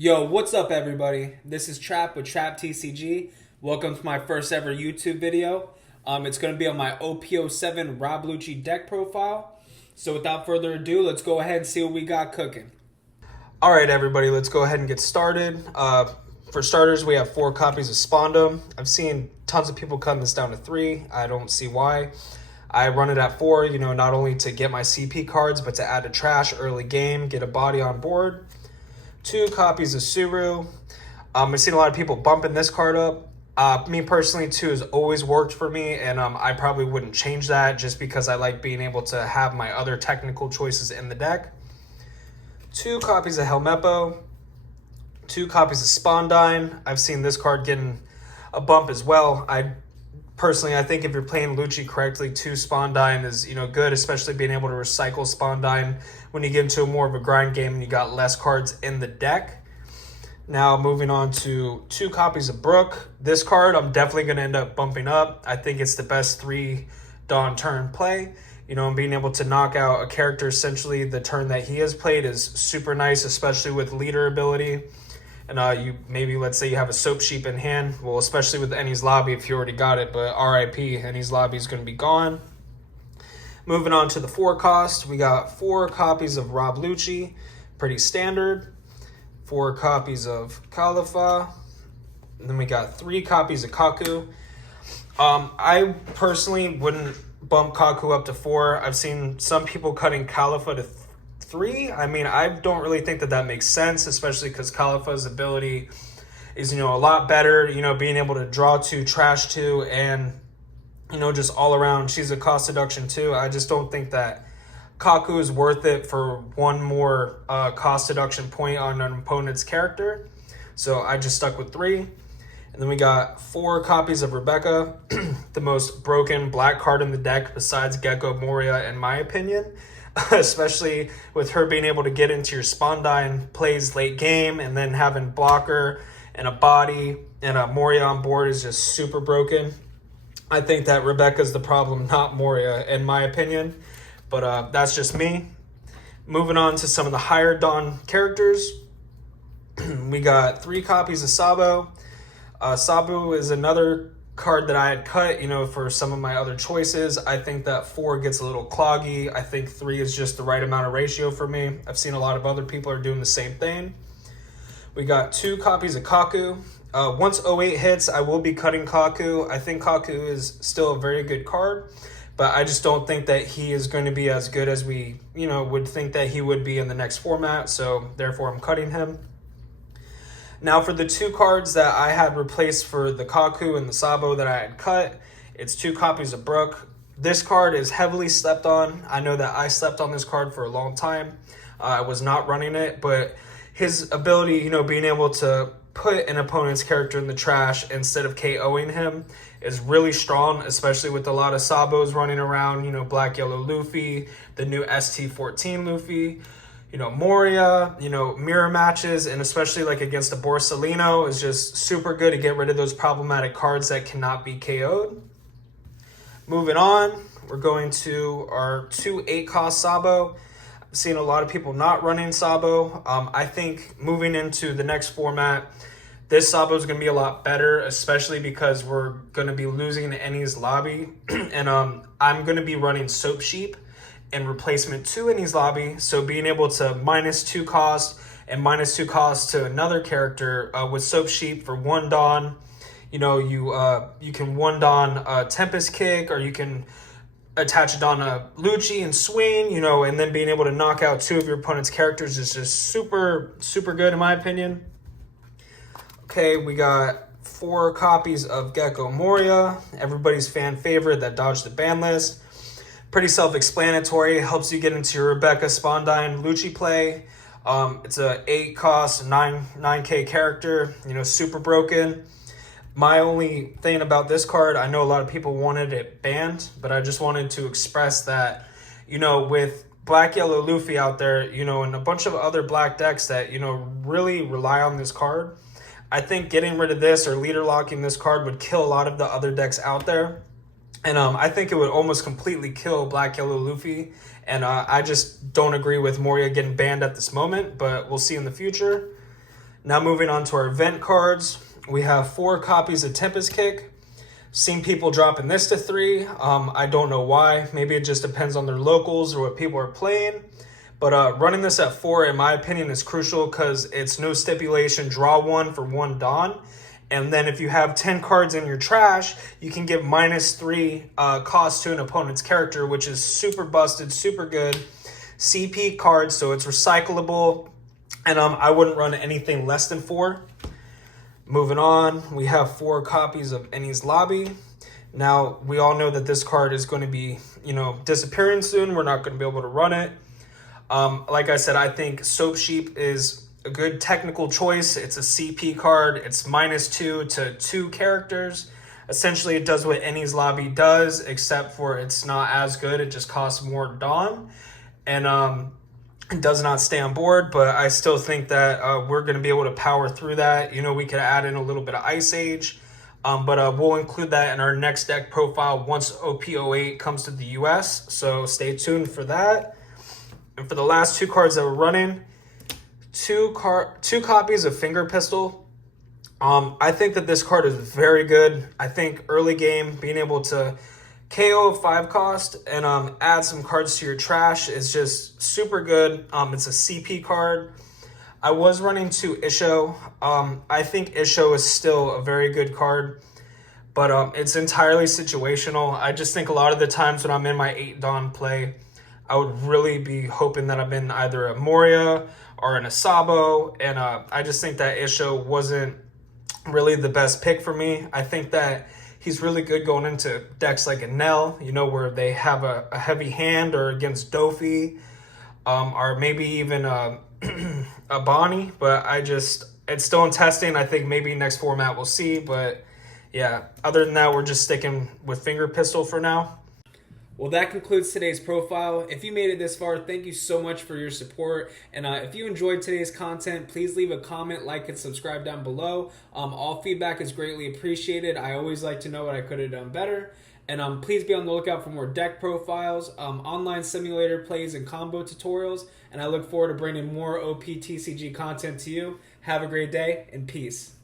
Yo, what's up, everybody? This is Trap with Trap TCG. Welcome to my first ever YouTube video. It's going to be on my OP07 Rob Lucci deck profile. So without further ado, let's go ahead and see what we got cooking. All right, everybody, let's go ahead and get started. For starters, we have 4 copies of Spondum. I've seen tons of people cutting this down to 3. I don't see why. I run it at 4, not only to get my CP cards, but to add to trash early game, get a body on board. 2 copies of Suru. I've seen a lot of people bumping this card up. Me personally, 2 has always worked for me, and I probably wouldn't change that just because I like being able to have my other technical choices in the deck. 2 copies of Helmeppo. 2 copies of Spondine. I've seen this card getting a bump as well. I think if you're playing Lucci correctly, 2 Spondine is good, especially being able to recycle Spondine when you get into more of a grind game and you got less cards in the deck. Now moving on to 2 copies of Brook. This card I'm definitely going to end up bumping up. I think it's the best 3 Dawn turn play. And being able to knock out a character essentially the turn that he has played is super nice, especially with leader ability. And let's say you have a Soap Sheep in hand. Well, especially with Ennie's Lobby if you already got it, but RIP, Ennie's Lobby is going to be gone. Moving on to the 4 cost, we got 4 copies of Rob Lucci, pretty standard. 4 copies of Khalifa. And then we got 3 copies of Kaku. I personally wouldn't bump Kaku up to 4. I've seen some people cutting Khalifa to 3. I don't really think that makes sense, especially because Khalifa's ability is, a lot better, being able to draw 2, trash 2, and, just all around, she's a cost deduction too. I just don't think that Kaku is worth it for one more cost deduction point on an opponent's character. So I just stuck with 3. And then we got 4 copies of Rebecca, the most broken black card in the deck besides Gecko Moria, in my opinion. Especially with her being able to get into your Spondine plays late game and then having blocker and a body and a Moria on board is just super broken. I think that Rebecca's the problem, not Moria, in my opinion. But that's just me. Moving on to some of the higher Dawn characters. We got 3 copies of Sabo. Sabu is another card that I had cut, for some of my other choices. I think that 4 gets a little cloggy. I think 3 is just the right amount of ratio for me. I've seen a lot of other people are doing the same thing. We got 2 copies of Kaku. Once 08 hits, I will be cutting Kaku. I think Kaku is still a very good card, but I just don't think that he is going to be as good as we, would think that he would be in the next format, so therefore I'm cutting him. Now for the 2 cards that I had replaced for the Kaku and the Sabo that I had cut, it's 2 copies of Brook. This card is heavily slept on. I know that I slept on this card for a long time. I was not running it, but his ability, being able to put an opponent's character in the trash instead of KOing him is really strong, especially with a lot of Sabos running around, Black Yellow Luffy, the new ST14 Luffy. Moria, mirror matches, and especially like against a Borsalino is just super good to get rid of those problematic cards that cannot be KO'd. Moving on, we're going to our 2 8-cost Sabo. I've seen a lot of people not running Sabo. I think moving into the next format, this Sabo is going to be a lot better, especially because we're going to be losing Ennie's Lobby. And I'm going to be running Soap Sheep and replacement to Ennie's Lobby, so being able to -2 cost and -2 cost to another character with Soap Sheep for 1 Dawn. You can 1 Dawn Tempest Kick, or you can attach a Dawn to Lucci and swing, and then being able to knock out 2 of your opponent's characters is just super, super good in my opinion. Okay, we got 4 copies of Gecko Moria, everybody's fan favorite that dodged the ban list. Pretty self-explanatory. Helps you get into your Rebecca Spondine Lucci play. It's a 8 cost, 9K character, super broken. My only thing about this card, I know a lot of people wanted it banned, but I just wanted to express that, with Black Yellow Luffy out there, and a bunch of other black decks that, really rely on this card, I think getting rid of this or leader locking this card would kill a lot of the other decks out there. And I think it would almost completely kill Black Yellow Luffy. And I just don't agree with Moria getting banned at this moment, but we'll see in the future. Now moving on to our event cards, we have 4 copies of Tempest Kick. Seen people dropping this to 3. I don't know why. Maybe it just depends on their locals or what people are playing. But running this at 4, in my opinion, is crucial because it's no stipulation, draw 1 for 1 Dawn. And then if you have 10 cards in your trash, you can give -3 cost to an opponent's character, which is super busted, super good. CP card, so it's recyclable. And I wouldn't run anything less than 4. Moving on, we have 4 copies of Eni's Lobby. Now, we all know that this card is going to be, disappearing soon. We're not going to be able to run it. Like I said, I think Soap Sheep is a good technical choice. It's a CP card. It's -2 to 2 characters. Essentially, it does what Eni's Lobby does, except for it's not as good. It just costs more Dawn. And it does not stay on board, but I still think that we're going to be able to power through that. We could add in a little bit of Ice Age, but we'll include that in our next deck profile once OP08 comes to the US, so stay tuned for that. And for the last 2 cards that we're running, 2 copies of Finger Pistol. I think that this card is very good. I think early game, being able to KO 5 cost and add some cards to your trash is just super good. It's a CP card. I was running 2 Isho. I think Isho is still a very good card, but it's entirely situational. I just think a lot of the times when I'm in my 8 Dawn play, I would really be hoping that I'm in either a Moria or an Asabo, and I just think that Isho wasn't really the best pick for me. I think that he's really good going into decks like a Nell, where they have a heavy hand, or against Dofi, or maybe even a Bonnie. But it's still in testing. I think maybe next format we'll see. But yeah, other than that, we're just sticking with Finger Pistol for now. Well, that concludes today's profile. If you made it this far, thank you so much for your support. And if you enjoyed today's content, please leave a comment, like, and subscribe down below. All feedback is greatly appreciated. I always like to know what I could have done better. And please be on the lookout for more deck profiles, online simulator plays, and combo tutorials. And I look forward to bringing more OP TCG content to you. Have a great day, and peace.